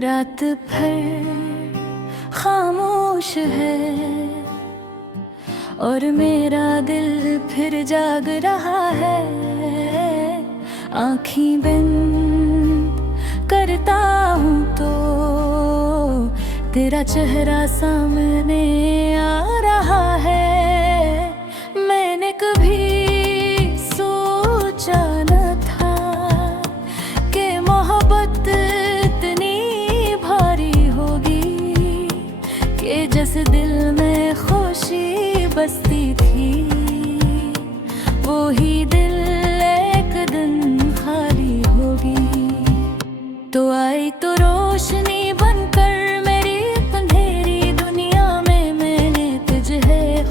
रात भर खामोश है और मेरा दिल फिर जाग रहा है। आँखें बंद करता हूँ तो तेरा चेहरा सामने आ रहा है। मैंने कभी सोचा न था कि मोहब्बत इतनी भारी होगी, कि जैसे दिल में खुशी बसती थी वो ही दिल एक दिन खाली होगी। तो आई तो रोशनी बनकर मेरी अंधेरी दुनिया में, मैंने तुझे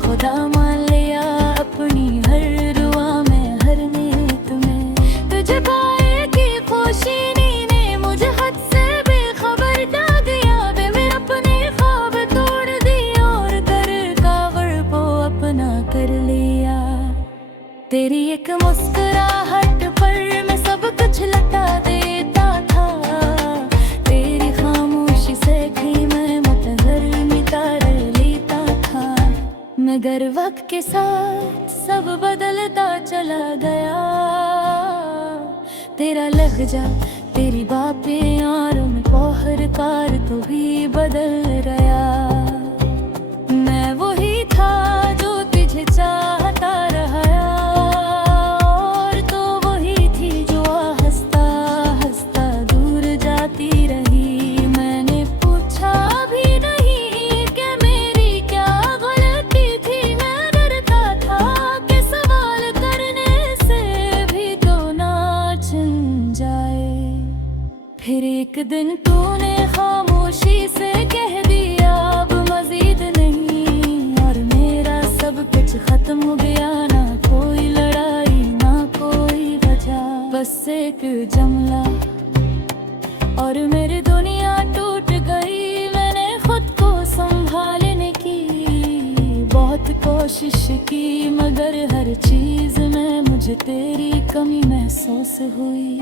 खुदा मान लिया अपनी हर दुआ में, हर नीयत में। तुझे पाए की खुशी ने मुझे हद से बेखबर डाल दिया। वे मेरे अपने ख्वाब तोड़ दिए और कर कावड़ को अपना कर लिया। तेरी एक मुस्कुराहट पर मैं सब कुछ लटा देता था, तेरी खामोशी से भी मैं मुतहर मिटार लेता था। मगर वक्त के साथ सब बदलता चला गया। तेरा लहजा, तेरी बातें और मैं पौहर कार तो भी बदल गया। मैं वही था जो तुझे चाहता रहा, और तो वही थी जो हंसता हंसता दूर जाती रही। मैंने पूछा भी नहीं कि मेरी क्या गलती थी। मैं डरता था कि सवाल करने से भी तो ना चिन जाए। फिर एक दिन तूने खामोशी से कह दिया अब मजीद नहीं, और मेरा सब कुछ खत्म हो गया। ना कोई लड़ाई ना कोई वजह, बस एक जुमला और मेरी दुनिया टूट गई। मैंने खुद को संभालने की बहुत कोशिश की, मगर हर चीज में मुझे तेरी कमी महसूस हुई।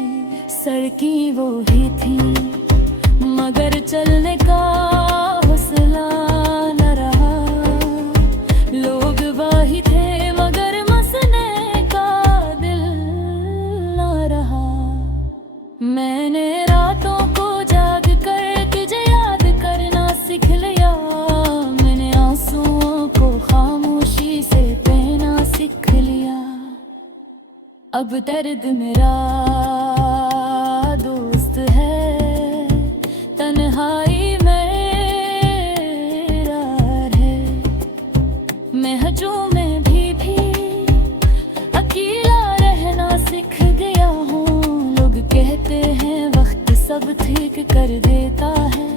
सड़कें वो ही थी मगर चलने का हौसला न रहा। लोग वही थे मगर मसने का दिल न रहा। मैंने रातों को जाग कर तुझे याद करना सीख लिया। मैंने आंसुओं को खामोशी से पहना सीख लिया। अब दर्द मेरा दोस्त है, तन्हाई मेरा है। मैं हजूं में भी अकेला रहना सीख गया हूँ। लोग कहते हैं वक्त सब ठीक कर देता है,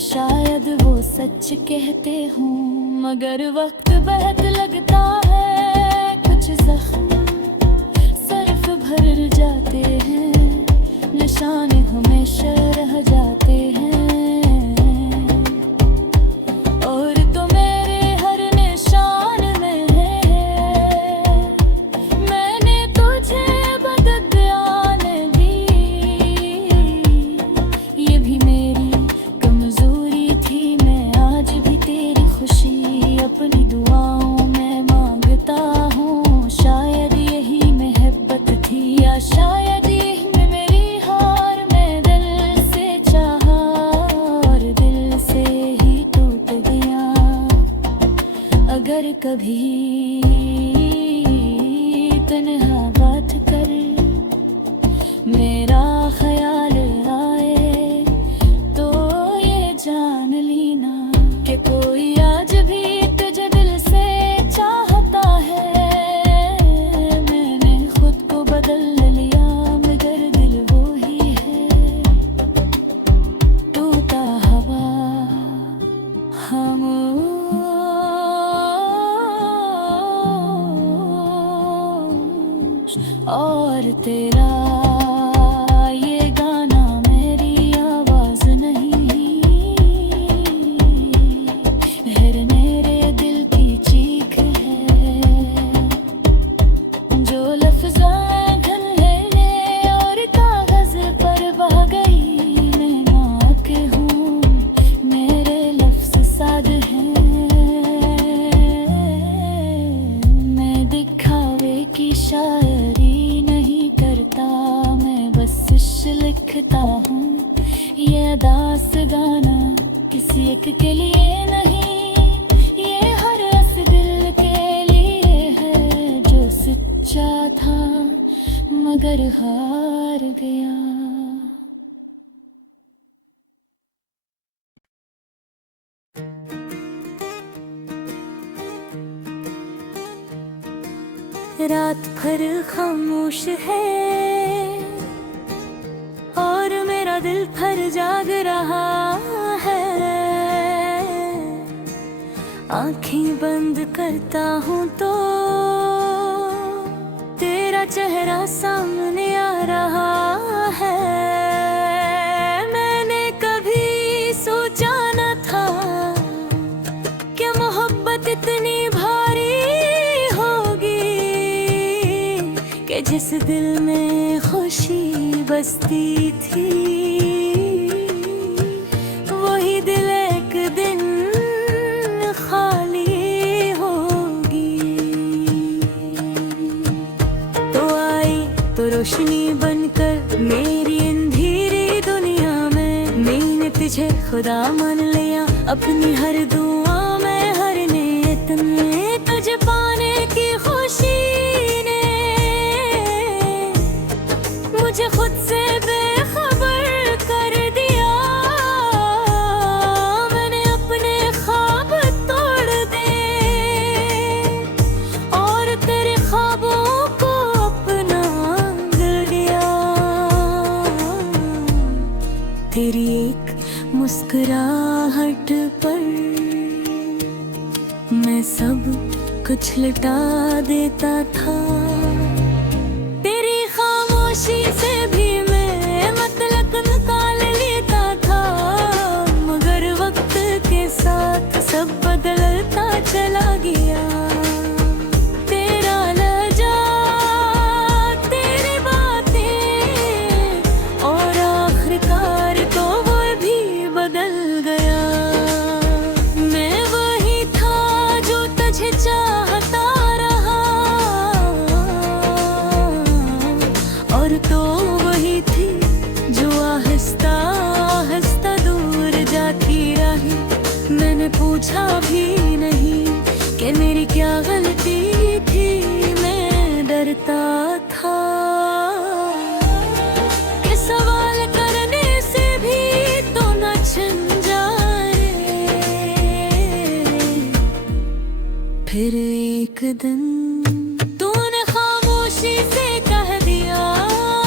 शायद वो सच कहते हूँ। मगर वक्त बहुत लगता है, कुछ जख्म सिर्फ भर जाते हैं, निशान हमेशा रह जाते हैं। और तो मेरे हर निशान में है, मैंने तुझे बददुआएं दी। ये भी मेरी कमजोरी थी, मैं आज भी तेरी खुशी अपनी दुआओं में मांगता हूँ। शायद यही मोहब्बत थी, या शायद यही मेरी हार। मैं दिल से चाहा और दिल से ही टूट गया। अगर कभी तन्हा बात कर मेरा ख्याल आए, तो ये जान लेना कि कोई आज भी तुझे दिल से चाहता है। मैंने खुद को बदल लिया मगर दिल वो ही है, टूटा हवा खामोश। और तेरा ये गाना मेरी आवाज नहीं है, मेरे दिल की चीख है। जो लफ्ज़ां घन है और कागज पर बह गई, मैं नाक हूँ। किसी एक के लिए नहीं, ये हर उस दिल के लिए है जो सच्चा था मगर हार गया। रात भर खामोश है और मेरा दिल भर जाग रहा है। आँखें बंद करता हूँ तो तेरा चेहरा सामने आ रहा है। मैंने कभी सोचा न था कि मोहब्बत इतनी भारी कि जिस दिल में खुशी बसती थी वही दिल एक दिन खाली होगी। तो आई तो रोशनी बनकर मेरी अंधेरी दुनिया में, मैंने तुझे खुदा मान लिया अपनी हर दुआ में। हर नेत में तुझे पाने की खुशी मुझे खुद से बेखबर कर दिया। मैंने अपने ख्वाब तोड़ दिए और तेरे ख्वाबों को अपना दिल दिया। तेरी एक मुस्कुराहट पर मैं सब कुछ लुटा देता था। खामोशी से भी मैं मतलब निकाल लेता था, मगर वक्त के साथ सब बदलता चला गया। तेरा लहजा, तेरी बातें और आखिरकार तो वो भी बदल गया। मैं वही था जो तुझे चाहता रहा और तो वही थी जो आहिस्ता आहिस्ता दूर जाती रही। मैंने पूछा भी नहीं कि मेरी क्या गलती थी, मैं डरता था कि सवाल करने से भी तो न छिन जाए। फिर एक दिन तूने खामोशी से कह दिया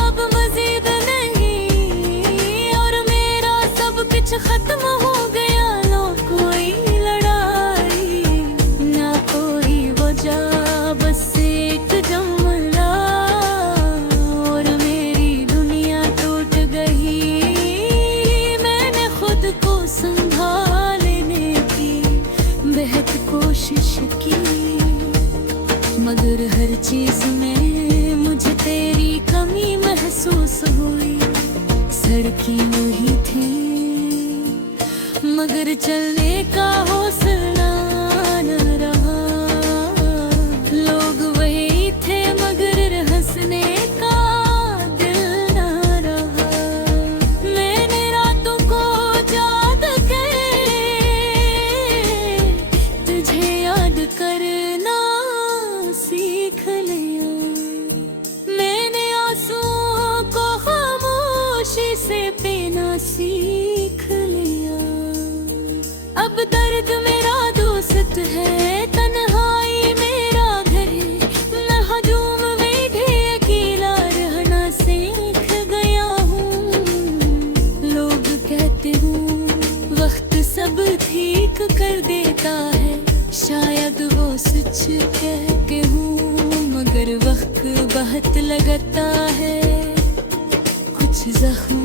अब मजीद नहीं, और मेरा सब कुछ खत्म हो गया। लो कोई लड़ाई ना कोई वजह, बस एक जुमला और मेरी दुनिया टूट गई। मैंने खुद को संभालने की बेहद कोशिश की, मगर हर चीज में मुझे तेरी कमी महसूस हुई। सड़कें वही थी मगर चलने का हौसला न रहा। लोग वही थे मगर हंसने का दिल न रहा। मैंने रातों को जाग के तुझे याद करना सीख लिया। मैंने आंसुओं को खामोशी से पीना सीख लिया। अब दर्द मेरा दोस्त है, तन्हाई मेरा घर है। मैं हजूम में भी अकेला रहना सीख गया हूँ। लोग कहते हूँ वक्त सब ठीक कर देता है, शायद वो सच कहते हूँ, मगर वक्त बहुत लगता है। कुछ जख्म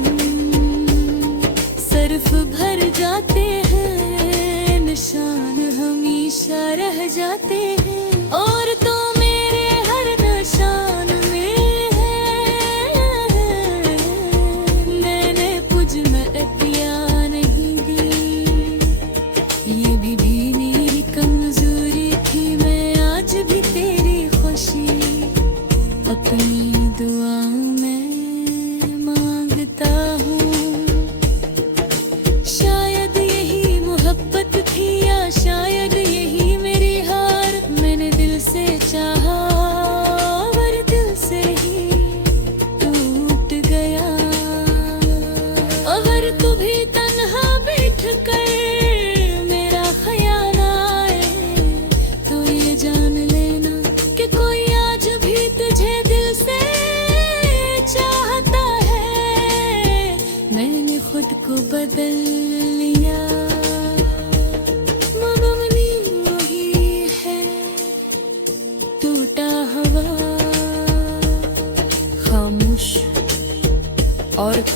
सिर्फ भर जाते हैं, निशान हमेशा रह जाते हैं, और तो मेरे हर निशान में है। मैंने कुछ में पिया नहीं दी, ये भी मेरी कमजोरी थी। मैं आज भी तेरी खुशी अपनी दुआ में मांगता हूँ। शायद यही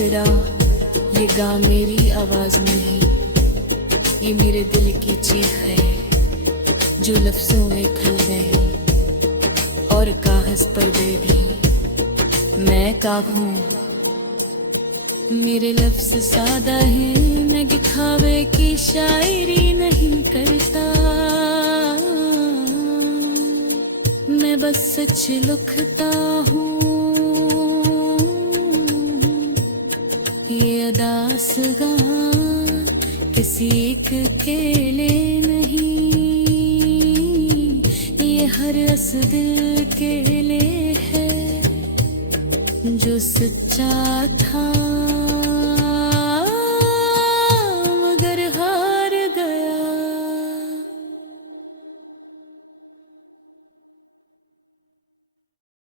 टुकड़ा ये गा मेरी आवाज नहीं, ये मेरे दिल की चीख है जो लफ्जों में खल गई और कागज पर भी मैं का हूँ। मेरे लफ्ज सादा है, मैं दिखावे की शायरी नहीं करता, मैं बस सच लिखता हूँ। ये अदासगां किसी एक के लिए नहीं, ये हर अस दिल के लिए है जो सच्चा था।